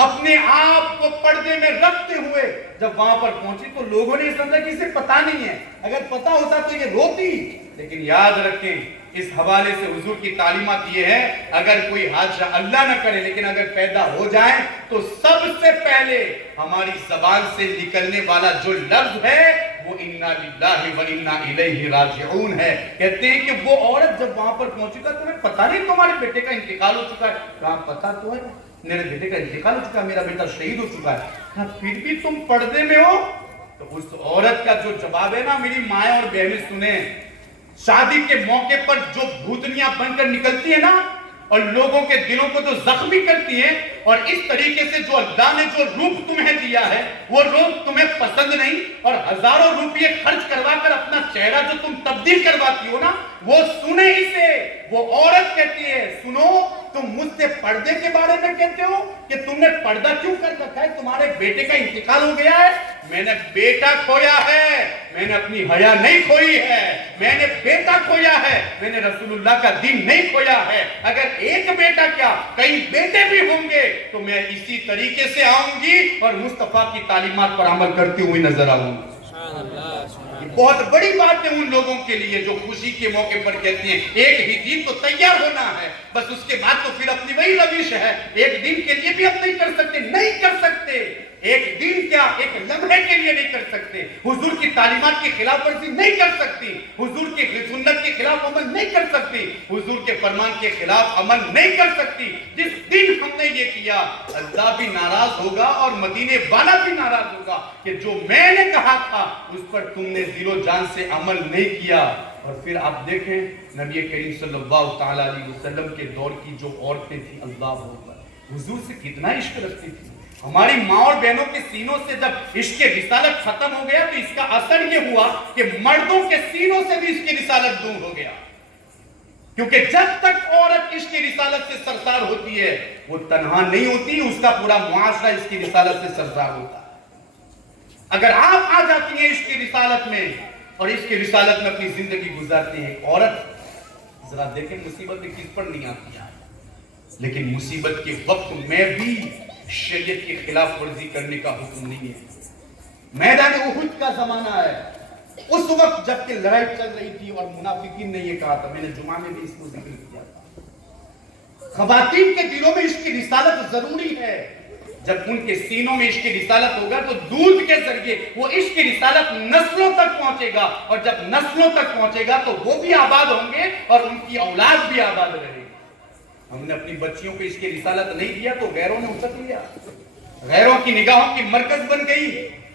اپنے آپ کو پردے میں رکھتے ہوئے جب وہاں پر پہنچی تو لوگوں نے سمجھا کہ اسے پتا نہیں ہے، اگر پتا ہوتا تو یہ روتی۔ لیکن یاد رکھیں اس حوالے سے حضور کی تعلیمات یہ ہے، اگر کوئی حادثہ اللہ نہ کرے لیکن اگر پیدا ہو جائے تو سب سے پہلے ہماری زبان سے نکلنے والا جو لفظ ہے وہ انا للہ و انا الیہ راجعون ہے۔ کہتے ہیں کہ وہ عورت جب وہاں پر پہنچی تھا تمہیں پتا نہیں تمہارے بیٹے کا انتقال ہو چکا ہے؟ کہاں پتا تو ہے، میرے بیٹے کا انتقال ہو چکا ہے، میرا بیٹا شہید ہو چکا ہے۔ کہا پھر بھی تم پردے میں ہو؟ تو اس عورت کا جو جواب ہے نا، میری مائیں اور بہنیں سنیں، شادی کے موقع پر جو بھوتنیاں بن کر نکلتی ہیں نا اور لوگوں کے دلوں کو جو زخمی کرتی ہیں، اور اس طریقے سے جو اللہ نے جو روپ تمہیں دیا ہے وہ روپ تمہیں پسند نہیں، اور ہزاروں روپے خرچ کروا کر اپنا چہرہ جو تم تبدیل کرواتی ہو نا، وہ سنے اسے۔ وہ عورت کہتی ہے سنو، تم مجھ سے پردے کے بارے میں کہتے ہو کہ تم نے پردہ کیوں کر رکھا ہے؟ تمہارے بیٹے کا انتقال ہو گیا ہے؟ میں نے بیٹا کھویا ہے، میں نے اپنی حیا نہیں کھوئی ہے، میں نے بیٹا کھویا ہے، میں نے رسول اللہ کا دین نہیں کھویا ہے۔ اگر ایک بیٹا کیا کئی بیٹے بھی ہوں گے تو میں اسی طریقے سے آؤں گی اور مصطفیٰ کی تعلیمات پر عمل کرتی ہوئی نظر آؤں گی۔ یہ بہت بڑی بات ہے ان لوگوں کے لیے جو خوشی کے موقع پر کہتے ہیں ایک ہی دن تو تیار ہونا ہے، بس اس کے بعد تو پھر اپنی وہی روش ہے، ایک دن کے لیے بھی اب نہیں کر سکتے، نہیں کر سکتے، ایک دن کیا ایک لمحے کے لیے نہیں کر سکتے، حضور کی تعلیمات کی خلاف ورزی نہیں کر سکتی، حضور کی سنت کے خلاف عمل نہیں کر سکتی، حضور کے فرمان کے خلاف عمل نہیں کر سکتی۔ جس دن ہم نے یہ کیا اللہ بھی ناراض ہوگا اور مدینے والا بھی ناراض ہوگا کہ جو میں نے کہا تھا اس پر تم نے دل و جان سے عمل نہیں کیا۔ اور پھر آپ دیکھیں نبی کریم صلی اللہ تعالی علیہ وسلم کے دور کی جو عورتیں تھیں، اللہ اکبر، حضور سے کتنا عشق رکھتی تھی۔ ہماری ماں اور بہنوں کے سینوں سے جب عشق رسالت ختم ہو گیا تو اس کا اثر یہ ہوا کہ مردوں کے سینوں سے بھی عشق رسالت دور ہو گیا، کیونکہ جب تک عورت عشق رسالت سے سرشار ہوتی ہے وہ تنہا نہیں ہوتی، اس کا پورا معاشرہ عشق رسالت سے سرشار ہوتا ہے۔ اگر آپ آ جاتی ہیں عشق رسالت میں اور عشق رسالت میں اپنی زندگی گزارتی ہیں، عورت ذرا دیکھیں مصیبت کس پر نہیں آتی ہے، لیکن مصیبت کے وقت میں بھی شریعت کی خلاف ورزی کرنے کا حکم نہیں ہے۔ میدان احد کا زمانہ ہے، اس وقت جب کہ لڑائی چل رہی تھی اور منافقین نے یہ کہا تھا، میں نے جمعہ میں بھی اس کو ذکر کیا تھا، خواتین کے دلوں میں عشق رسالت ضروری ہے۔ جب ان کے سینوں میں عشق رسالت ہوگا تو دودھ کے ذریعے وہ عشق رسالت نسلوں تک پہنچے گا، اور جب نسلوں تک پہنچے گا تو وہ بھی آباد ہوں گے اور ان کی اولاد بھی آباد رہے گی۔ ہم نے اپنی بچیوں کو عشق رسالت نہیں دیا تو غیروں نے اچک لیا، غیروں کی نگاہوں کی مرکز بن گئی،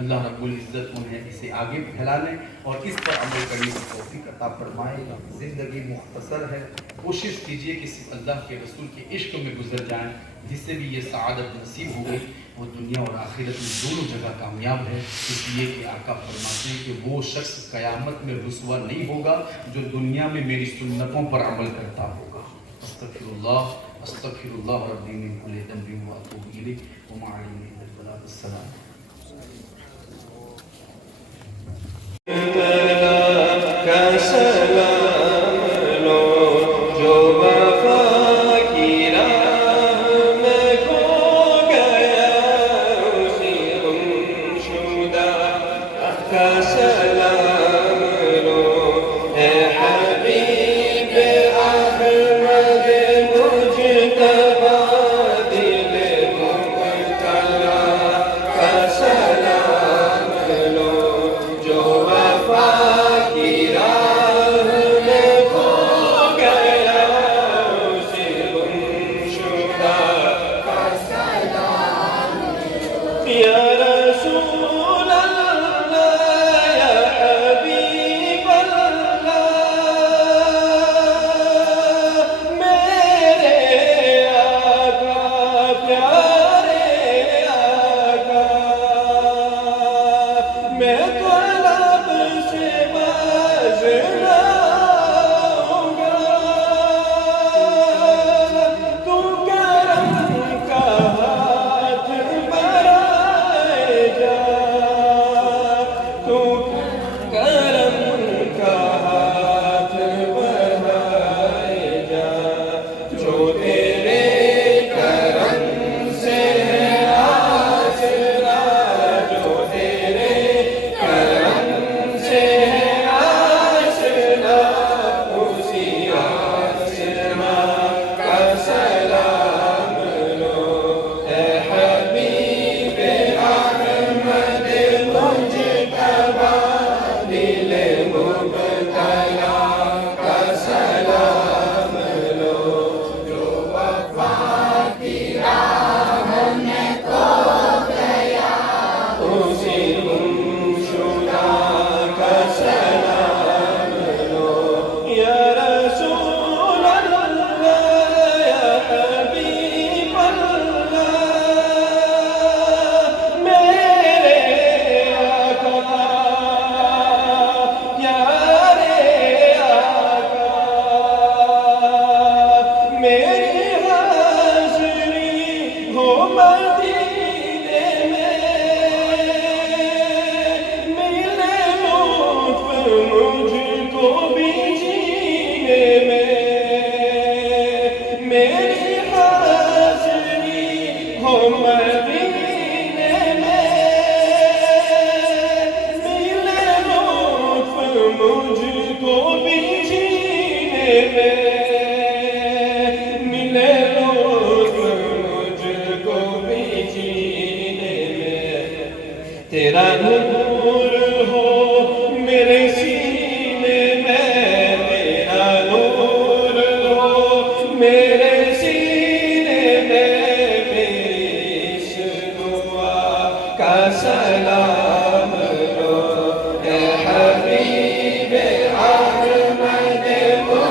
اللہ رب العزت انہیں اسے آگے پھیلا لیں اور اس پر عمل کرنے کی توفیق عطا فرمائے. زندگی مختصر ہے، کوشش کیجئے کہ صرف اللہ کے رسول کے عشق میں گزر جائیں. جس سے بھی یہ سعادت نصیب ہو گئی وہ دنیا اور آخرت میں دونوں جگہ کامیاب ہے. اس لیے کہ آقا فرماتے ہیں کہ وہ شخص قیامت میں رسوا نہیں ہوگا جو دنیا میں میری سنتوں پر عمل کرتا ہوگا. استغفر اللہ ربی من کل ذنب واتوب الیہ وما علیہ الا البلاغ. السلام. تیرا نور ہو میرے سینے میں، تیرا نور ہو میرے سینے میں، میری اس دعا کا سلام لو اے حبیب احمد مجتبی،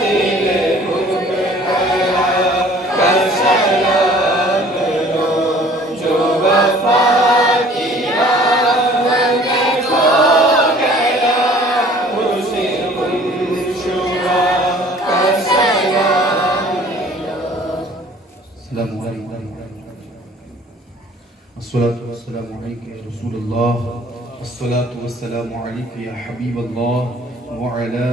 دل مبتلا کا سلام لو، جو وفا کی راہ میں کھو گیا، اسی گمشدہ کا سلام لو. السلام علیکم. الصلاة والسلام علیکم یا رسول اللہ، الصلاة والسلام علیکم یا حبیب اللہ، وعلى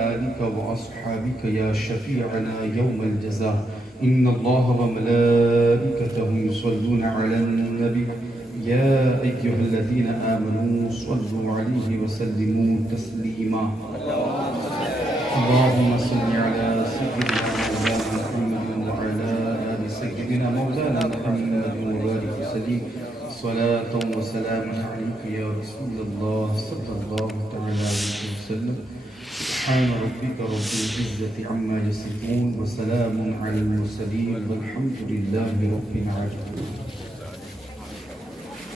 آلك وأصحابك يا شفيعنا يوم الجزاء. إن الله وملائكته يصلون على النبي يا أيها الذين آمنوا صلوا عليه وسلموا تسليما. اللهم صل على سيدنا مولانا محمد وعلى آل سيدنا مولانا محمد وبارك وسلم صلاة وسلام عليك يا رسول الله صلى الله تعالى عليه وسلم. سبحان ربك رب العزة عما يصفون وسلام على المرسلين والحمد لله رب العالمين.